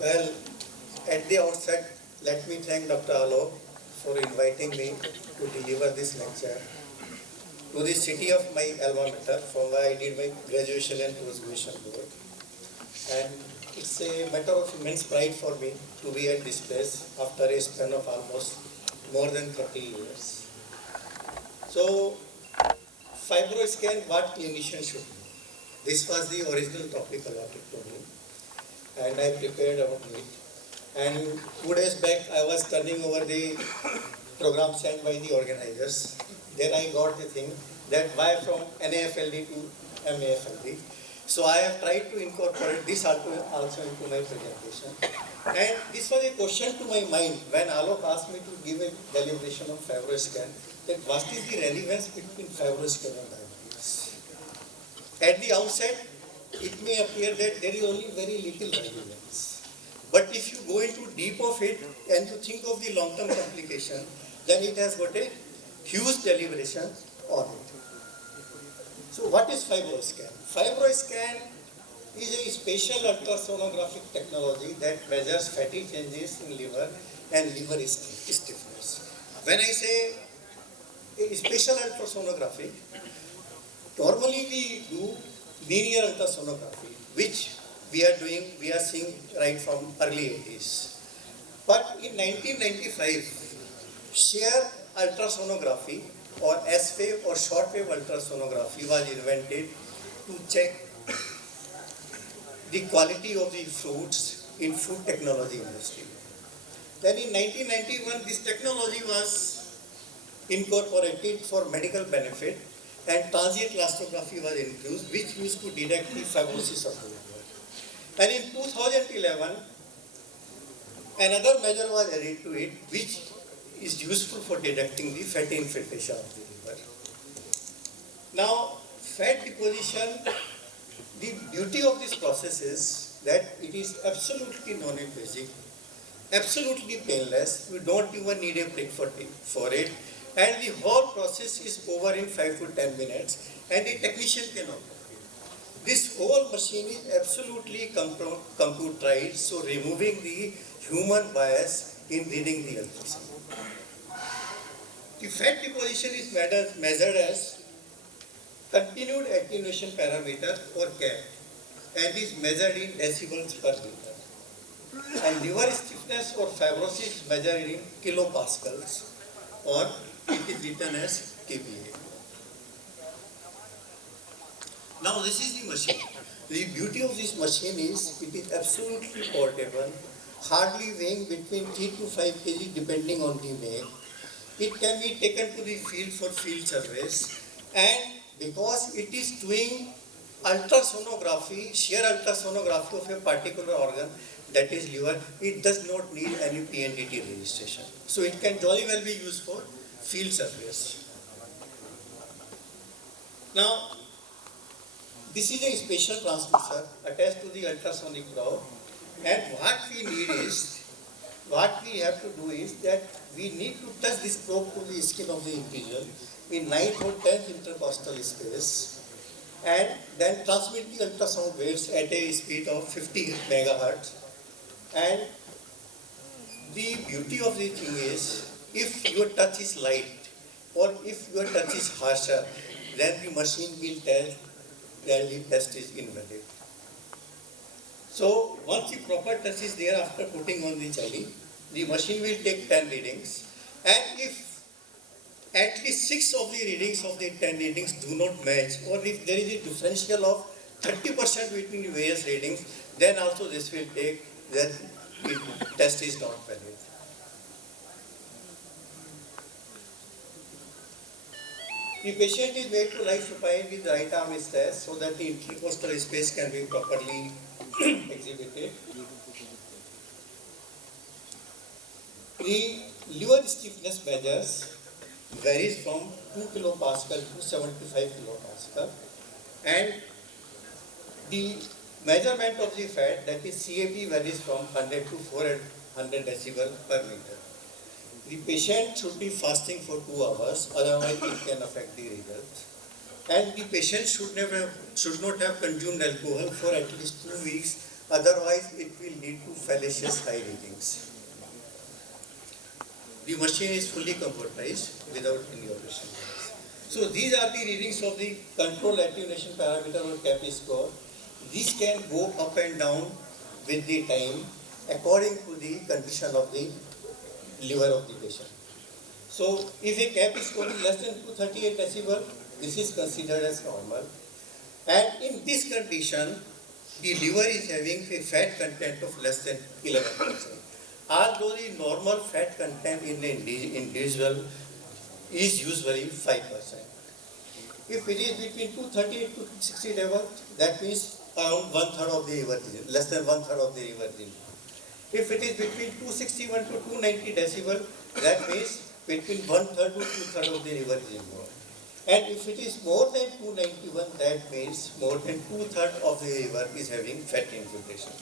Well, at the outset, let me thank Dr. Alok for inviting me to deliver this lecture to the city of my alma mater, from where I did my graduation and post-graduation work. And it's a matter of immense pride for me to be at this place after a span of almost more than 30 years. So, fibroscan, what clinician should know? This was the original topic allotted to me, and I prepared about it. And 2 days back, I was turning over the program sent by the organizers. Then I got the thing that why from NAFLD to MAFLD. So I have tried to incorporate this also into my presentation. And this was a question to my mind when Alok asked me to give a deliberation of fibroscan, that what is the relevance between fibroscan and diabetes. At the outset, it may appear that there is only very little relevance. But if you go into deep of it and you think of the long-term complication, then it has got a huge deliberation on it. So what is fibroscan? Fibroscan is a special ultrasonographic technology that measures fatty changes in liver and liver stiffness. When I say a special ultrasonography, normally we do linear ultrasonography, which we are seeing right from early 80s. But in 1995, shear ultrasonography or S-wave or short-wave ultrasonography was invented to check the quality of the fruits in food technology industry. Then in 1991, this technology was incorporated for medical benefit, and transient elastography was introduced, which used to detect the fibrosis of the liver. And in 2011, another measure was added to it, which is useful for detecting the fatty infiltration of the liver. Now, fat deposition, the beauty of this process is that it is absolutely non-invasive, absolutely painless. We don't even need a prick for it. And the whole process is over in 5 to 10 minutes, and the technician can operate. This whole machine is absolutely computerized, so removing the human bias in reading the ultrasound. The fat deposition is measured as continued attenuation parameter or CAP, and is measured in decibels per liter. And liver stiffness or fibrosis is measured in kilopascals, or it is written as kPa. Now this is the machine. The beauty of this machine is it is absolutely portable, hardly weighing between 3 to 5 kg depending on the make. It can be taken to the field for field service, and because it is doing ultrasonography, shear ultrasonography of a particular organ, that is liver, it does not need any PNDT registration. So it can jolly well be used for field service. Now, this is a special transducer attached to the ultrasonic probe, and what we have to do is that we need to touch this probe to the skin of the individual in 9th or 10th intercostal space, and then transmit the ultrasound waves at a speed of 50 megahertz. And the beauty of the thing is, if your touch is light or if your touch is harsher, then the machine will tell that the test is invalid. So once the proper touch is there after putting on the jelly, the machine will take 10 readings, and if at least 6 of the readings of the 10 readings do not match, or if there is a differential of 30% between the various readings, then also this will take that the test is not valid. The patient is made to lie supine with right arm stretched so that the intercostal space can be properly exhibited. The liver stiffness measures varies from 2 kilopascal to 75 kilopascal, and the measurement of the fat, that is CAP, varies from 100 to 400 decibel per meter. The patient should be fasting for 2 hours, otherwise it can affect the results. And the patient should not have consumed alcohol for at least 2 weeks Otherwise, it will lead to fallacious high readings. The machine is fully computerized without any operation. So these are the readings of the control attenuation parameter or CAPI score. These can go up and down with the time according to the condition of the liver of the patient. So if a CAPI score is less than 238 decibel, this is considered as normal. And in this condition, the liver is having a fat content of less than 11%. Although the normal fat content in the individual is usually 5%. If it is between 238 to 260 level, that means around one third of the liver region, less than one third of the liver region. If it is between 261 to 290 decibel, that means between one third to two third of the liver region. And if it is more than 291, that means more than two third of the liver is having fat infiltration.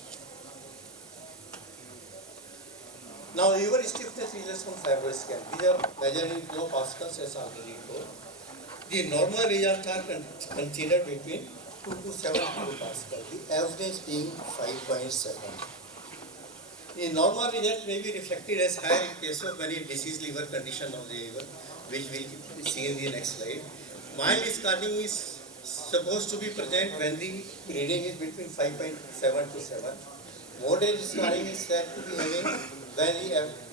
Now, liver stiffness results from FibroScan. These are measured in kilopascals as already told. The normal results are considered between 2 to 7 kilopascal, the average being 5.7. The normal result may be reflected as higher in case of many diseased liver condition of the liver, which we will see in the next slide. Mild scarring is supposed to be present when the reading is between 5.7 to 7. Moderate scarring is said to be having when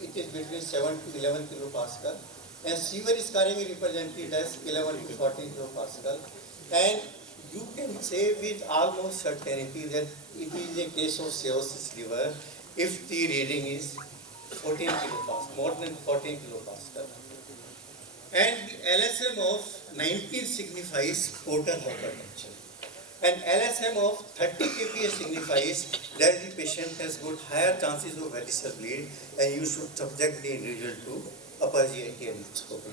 it is between 7 to 11 kilopascal, and severe scarring is represented as 11 to 14 kilopascal. And you can say with almost certainty that it is a case of cirrhosis liver if the reading is 14 kilopascal, more than 14 kilopascal. And the LSM of 19 signifies portal hypertension. And LSM of 30 kPa signifies that the patient has got higher chances of variceal bleed, and you should subject the individual to upper GI endoscopy.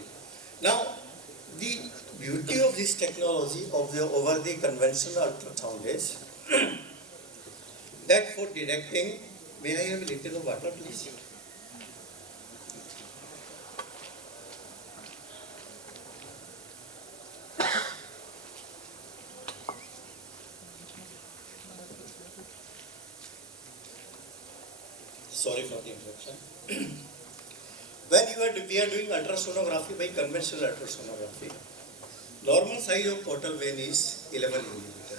Now, the beauty of this technology over the conventional ultrasound is that for detecting, may I have a little of water, please? Sorry for the interruption. When we are doing ultrasonography by conventional ultrasonography, normal size of portal vein is 11 millimeter.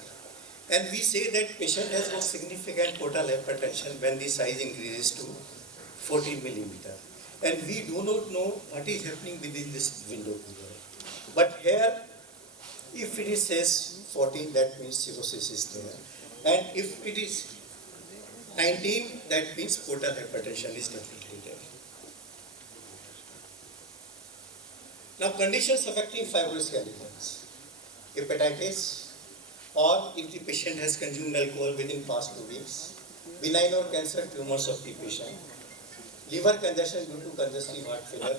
And we say that patient has got significant portal hypertension when the size increases to 14 millimeter. And we do not know what is happening within this window. But here, if it is says 14, that means cirrhosis is there. And if it is 19, that means portal hypertension is definitely there. Now, conditions affecting fibroskeletons, hepatitis, or if the patient has consumed alcohol within past 2 weeks, benign or cancer tumors of the patient, liver congestion due to congestive heart failure,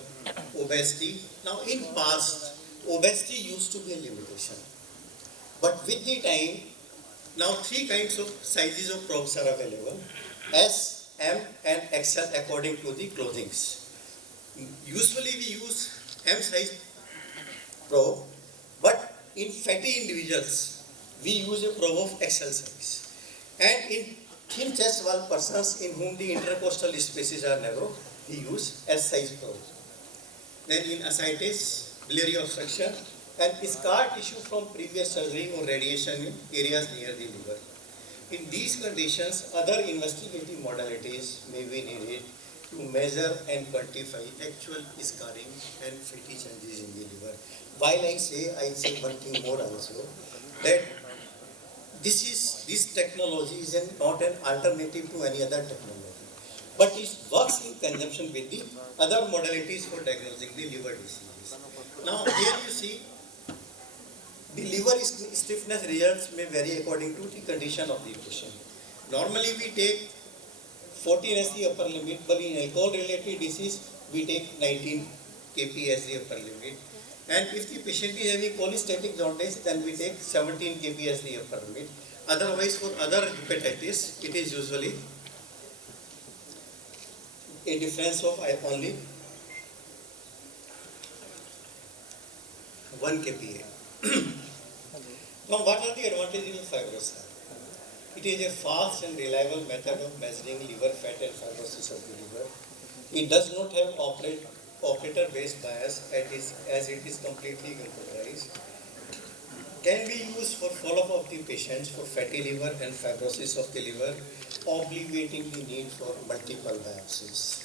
obesity. Now, in past, obesity used to be a limitation, but with the time, now 3 kinds of sizes of probes are available: S, M, and XL according to the clothings. Usually we use M size probe, but in fatty individuals we use a probe of XL size. And in thin chest wall persons in whom the intercostal spaces are narrow, we use S size probe. Then in ascites, biliary obstruction, and scar tissue from previous surgery or radiation in areas near the liver. In these conditions, other investigative modalities may be needed to measure and quantify actual scarring and fatty changes in the liver. While I say one thing more also, that this technology is not an alternative to any other technology, but it works in conjunction with the other modalities for diagnosing the liver diseases. Now here you see, the liver stiffness results may vary according to the condition of the patient. Normally we take 14 as the upper limit, but in alcohol-related disease we take 19 kP as the upper limit. And if the patient is having cholestatic jaundice, then we take 17 kP as the upper limit. Otherwise, for other hepatitis, it is usually a difference of only 1 kPa. Now, what are the advantages of FibroScan? It is a fast and reliable method of measuring liver fat and fibrosis of the liver. It does not have operator-based bias as it is completely computerized. Can be used for follow-up of the patients for fatty liver and fibrosis of the liver, obviating the need for multiple biopsies.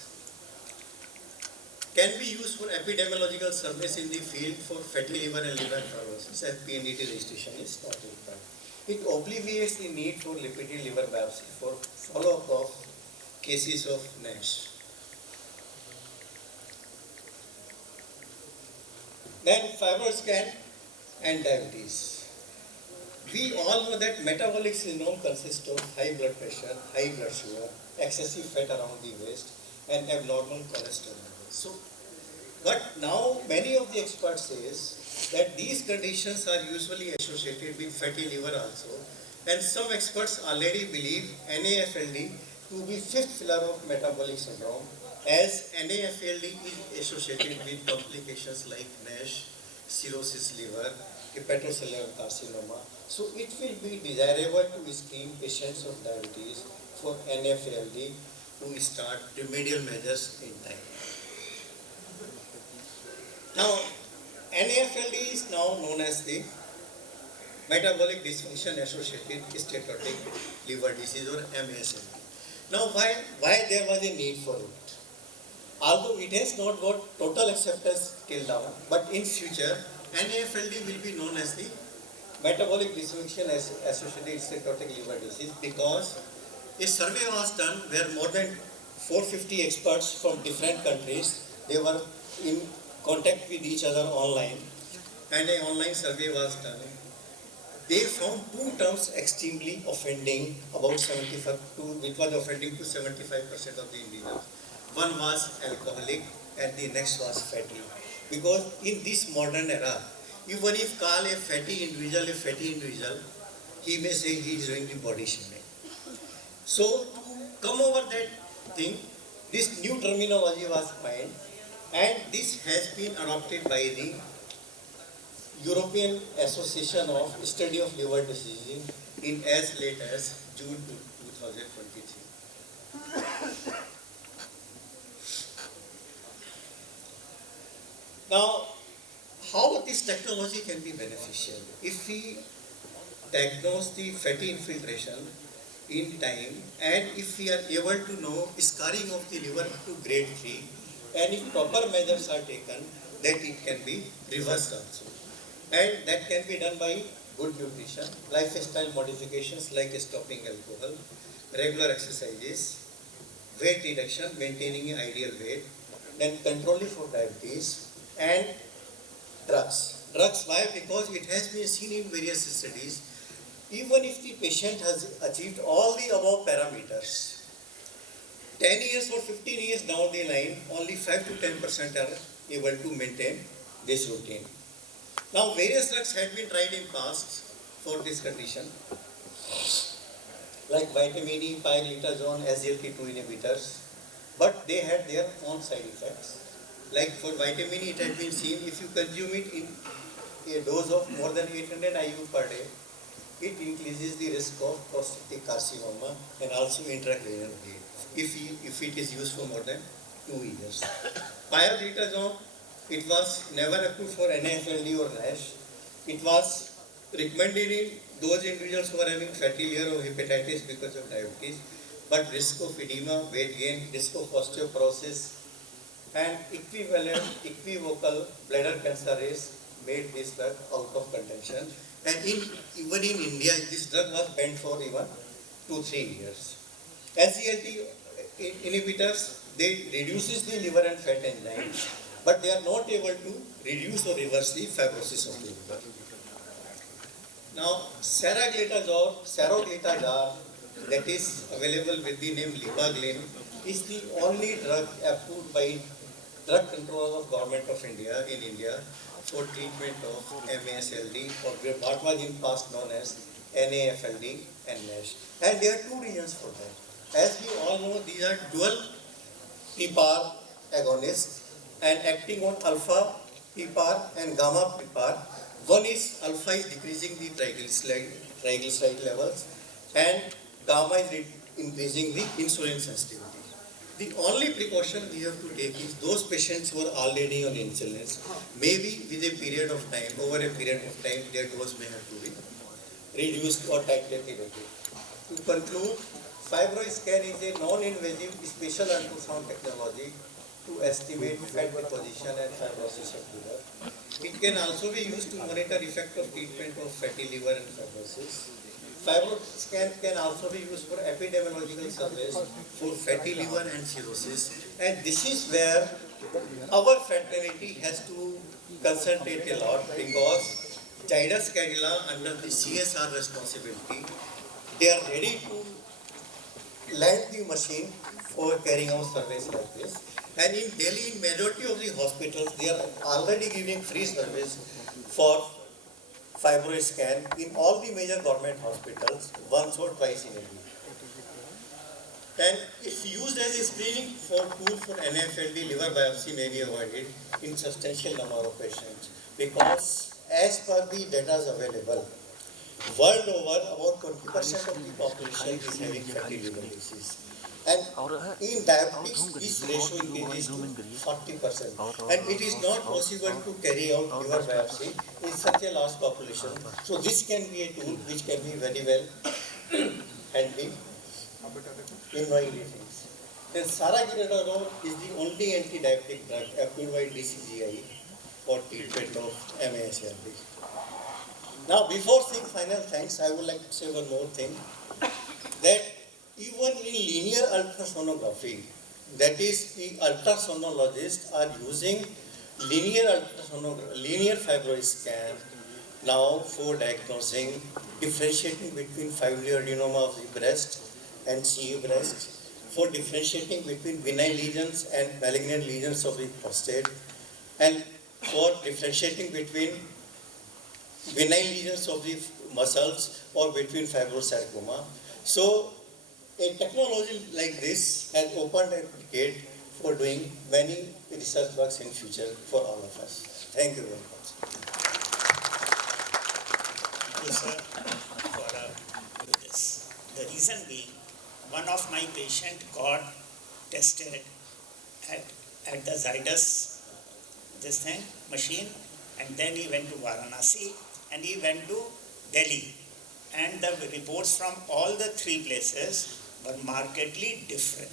Can be used for epidemiological surveys in the field for fatty liver and liver fibrosis, as PNDT registration is not required. It obviates the need for repeated liver biopsy for follow-up of cases of NASH. Then FibroScan and diabetes. We all know that metabolic syndrome consists of high blood pressure, high blood sugar, excessive fat around the waist, and abnormal cholesterol levels. So, but now many of the experts says that these conditions are usually associated with fatty liver also, and some experts already believe NAFLD to be fifth pillar of metabolic syndrome, as NAFLD is associated with complications like NASH, cirrhosis liver, hepatocellular carcinoma. So it will be desirable to screen patients of diabetes for NAFLD to start remedial measures in time. Now, NAFLD is now known as the metabolic dysfunction associated steatotic liver disease or MASLD. Now, why there was a need for it? Although it has not got total acceptance till now, but in future, NAFLD will be known as the metabolic dysfunction associated steatotic liver disease, because a survey was done where more than 450 experts from different countries, they were in contact with each other online, and an online survey was done. They found two terms extremely offending, about 75 to, which was offending to 75% of the individuals. One was alcoholic and the next was fatty. Because in this modern era, even if call a fatty individual, he may say he is doing the body shaming. So to come over that thing, this new terminology was coined, and this has been adopted by the European Association of Study of Liver Disease in as late as June 2023. Now, how this technology can be beneficial? If we diagnose the fatty infiltration in time, and if we are able to know scarring of the liver to grade 3, and if proper measures are taken, that it can be reversed also. And that can be done by good nutrition, lifestyle modifications like stopping alcohol, regular exercises, weight reduction, maintaining an ideal weight, then controlling for diabetes, and drugs. Drugs, why? Because it has been seen in various studies, even if the patient has achieved all the above parameters, 10 years or 15 years down the line, only 5 to 10% are able to maintain this routine. Now, various drugs have been tried in past for this condition, like vitamin E, pioglitazone, SGLT2 inhibitors, but they had their own side effects. Like for vitamin E, it has been seen if you consume it in a dose of more than 800 IU per day, it increases the risk of prostatic carcinoma and also intracranial bleed if it is used for more than 2 years. Pioglitazone, it was never approved for NAFLD or NASH. It was recommended in those individuals who are having fatty liver or hepatitis because of diabetes, but risk of edema, weight gain, risk of osteoporosis, and equivocal bladder cancer risk made this drug out of contention. And even in India, this drug was banned for even 2-3 years. SGLT inhibitors, they reduces the liver and fat enzymes, but they are not able to reduce or reverse the fibrosis of the liver. Now, saroglitazar, that is available with the name Lipaglyn, is the only drug approved by Drug Control of Government of India in India for treatment of MASLD, or what was in past known as NAFLD and NASH. And there are two reasons for that. As we all know, these are dual PPAR agonists and acting on alpha PPAR and gamma PPAR. One is alpha is decreasing the triglyceride levels, and gamma is increasing the insulin sensitivity. The only precaution we have to take is those patients who are already on insulins, maybe with a period of time, over a period of time, their dose may have to be reduced or titrated again. To conclude, FibroScan is a non-invasive special ultrasound technology to estimate fat deposition and fibrosis of liver. It can also be used to monitor effect of treatment of fatty liver and fibrosis. FibroScan can also be used for epidemiological surveys for fatty liver and cirrhosis, and this is where our fraternity has to concentrate a lot, because Zydus Cadila, under the CSR responsibility, they are ready to lend the machine for carrying out surveys like this. And in Delhi, in majority of the hospitals, they are already giving free service for FibroScan in all the major government hospitals once or twice in a week. And if used as a screening tool for NAFLD, liver biopsy may be avoided in substantial number of patients, because as per the data available, world over about 20% of the population is having fatty liver disease. And in diabetics, this ratio increases to 40%. And it is not possible to carry out liver biopsy in such a large population. So this can be a tool which can be very well handy in my disease. Then Saragiradone is the only anti-diabetic drug approved by DCGI for treatment of MASLD. Now, before saying final thanks, I would like to say one more thing, that even in linear ultrasonography, that is, the ultrasonologists are using linear FibroScan now for diagnosing, differentiating between fibroadenoma of the breast and CA breast, for differentiating between benign lesions and malignant lesions of the prostate, and for differentiating between benign lesions of the muscles or between fibrosarcoma. So a technology like this has opened a gate for doing many research works in future for all of us. Thank you very much. Thank you, sir, for this. The reason being, one of my patient got tested at the Zydus machine, and then he went to Varanasi, and he went to Delhi, and the reports from all the three places were markedly different.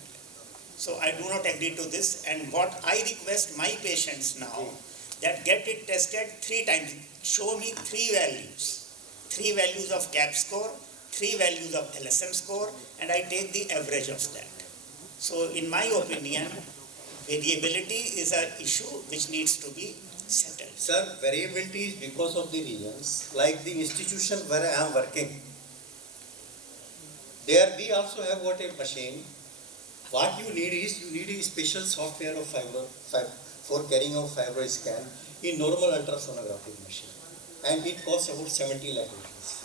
So I do not agree to this, and what I request my patients now, that get it tested 3 times. Show me 3 values of CAP score, 3 values of LSM score, and I take the average of that. So in my opinion, variability is an issue which needs to be settled. Sir, variability is because of the regions. Like the institution where I am working, there we also have got a machine. What you need is, you need a special software of for carrying out FibroScan in normal ultrasonography machine, and it costs about 70 lakh rupees.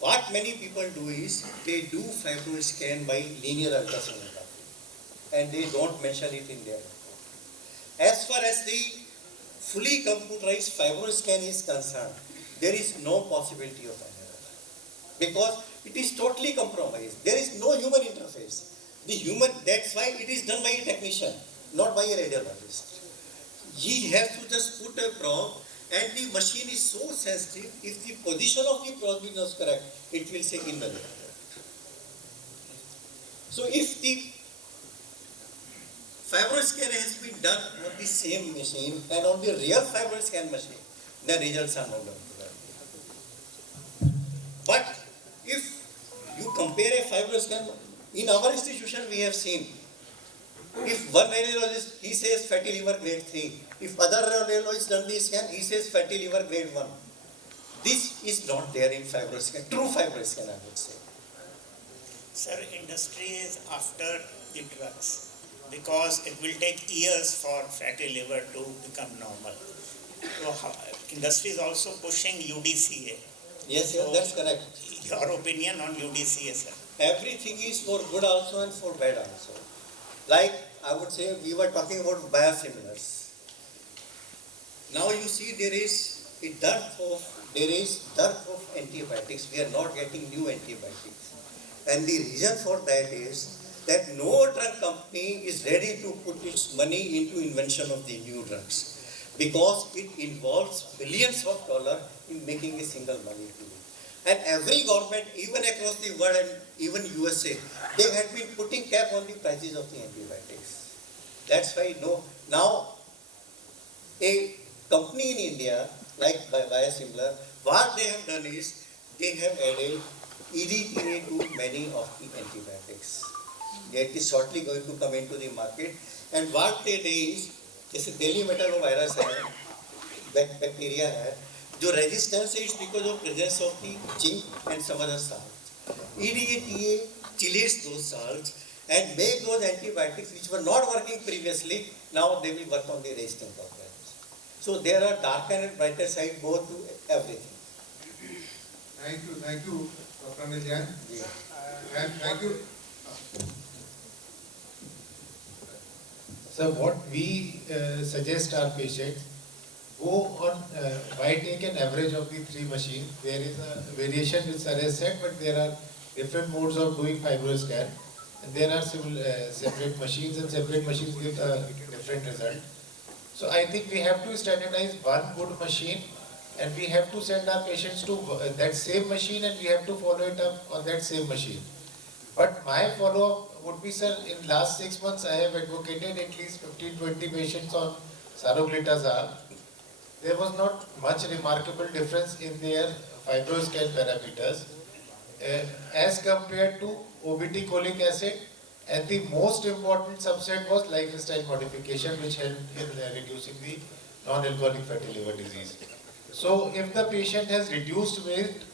What many people do is, they do FibroScan by linear ultrasonography, and they don't mention it in their report. As far as the fully computerized FibroScan is concerned, there is no possibility of an error, because it is totally compromised. There is no human interface. That's why it is done by a technician, not by a radiologist. He has to just put a probe, and the machine is so sensitive, if the position of the probe is not correct, it will say invalid. So if the FibroScan has been done on the same machine and on the real FibroScan machine, the results are not going to be. But if you compare a FibroScan, in our institution we have seen, if one radiologist, he says fatty liver grade 3, if other radiologist done the scan, he says fatty liver grade 1. This is not there in FibroScan, true FibroScan I would say. Sir, industry is after the drugs, because it will take years for fatty liver to become normal. So industry is also pushing UDCA. Yes, so that's correct. Your opinion on UDCA, sir? Everything is for good also and for bad also. Like I would say, we were talking about biosimilars. Now you see there is there is dearth of antibiotics. We are not getting new antibiotics. And the reason for that is that no drug company is ready to put its money into invention of the new drugs because it involves billions of dollars in making a single molecule. And every government, even across the world and even USA, they had been putting cap on the prices of the antibiotics. That's why now a company in India like Biosimilar, what they have done is they have added EDTA to many of the antibiotics. That is shortly going to come into the market. And what they do is, जैसे दिल्ली मेटालोवायरस है, bacteria है, जो resistance है is because of presence of the zinc and some other salt. EDTA chelates those salts and make those antibiotics which were not working previously, now they will work on the resistant organisms. So there are darker and brighter side both to everything. Thank you, Dr. Anil Jain. And thank you. So what we suggest our patients, go on, why take an average of the three machines. There is a variation which Sir has said, but there are different modes of doing fibroscan. And there are separate machines, and separate machines give a different result. So I think we have to standardize one good machine, and we have to send our patients to that same machine, and we have to follow it up on that same machine. But my follow-up would be, sir, in last 6 months I have advocated at least 15-20 patients on saroglitazar. There was not much remarkable difference in their fibroscan parameters as compared to obeticholic acid, and the most important subset was lifestyle modification, which helped in reducing the non-alcoholic fatty liver disease. So if the patient has reduced weight,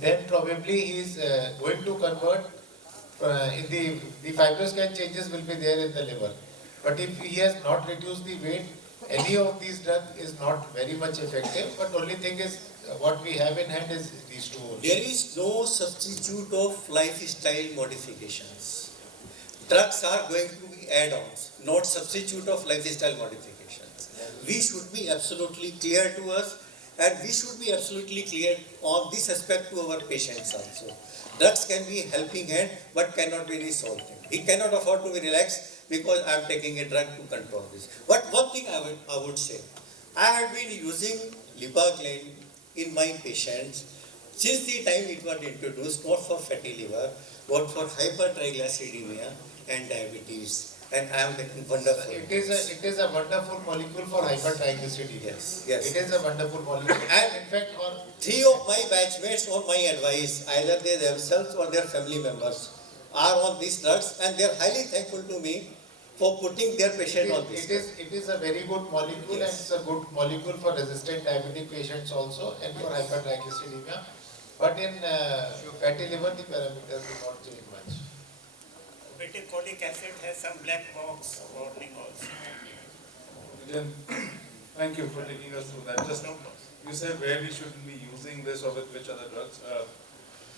then probably he is going to convert in the fibroscan changes will be there in the liver. But if he has not reduced the weight, any of these drugs is not very much effective. But only thing is what we have in hand is these two. There is no substitute of lifestyle modifications. Drugs are going to be add-ons, not substitute of lifestyle modifications. We should be absolutely clear to us, and we should be absolutely clear on this aspect to our patients also. Drugs can be helping hand, but cannot be the sole thing. He cannot afford to be relaxed because I am taking a drug to control this. But one thing I would say, I have been using Lipaglyn in my patients since the time it was introduced, not for fatty liver, but for hypertriglyceridemia and diabetes. And I am getting wonderful. It is a wonderful molecule for hypertriglyceridemia. Yes. It is a wonderful molecule. And in fact, on 3 of my batchmates on my advice, either they themselves or their family members, are on these drugs, and they are highly thankful to me for putting their patient on this. It is a very good molecule, Yes. and it's a good molecule for resistant diabetic patients also, and for hypertriglyceridemia. But in fatty liver, the parameters do not change much. Obeticholic acid has some black box warning also. Again, thank you for taking us through that. Just you said where we shouldn't be using this or with which other drugs.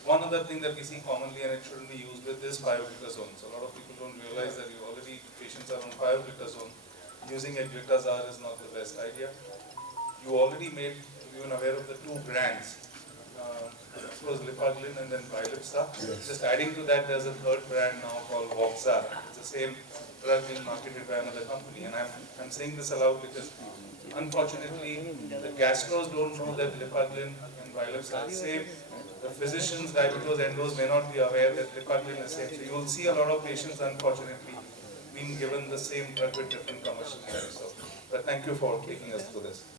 One other thing that we see commonly and it shouldn't be used with is pioglitazone. So a lot of people don't realize that patients are on pioglitazone. Using a glitazar is not the best idea. You already made everyone aware of the two brands. Of course, Lipaglyn and then Bilipsa. Yes. Just adding to that, there's a third brand now called Voxar. It's the same drug being marketed by another company. And I'm saying this aloud because, unfortunately, the gastros don't know that Lipaglyn and Bilipsa are the same. The physicians, diabetics, endos may not be aware that Lipaglyn is safe. So you will see a lot of patients, unfortunately, being given the same drug with different commercial names. So, but thank you for taking us through this.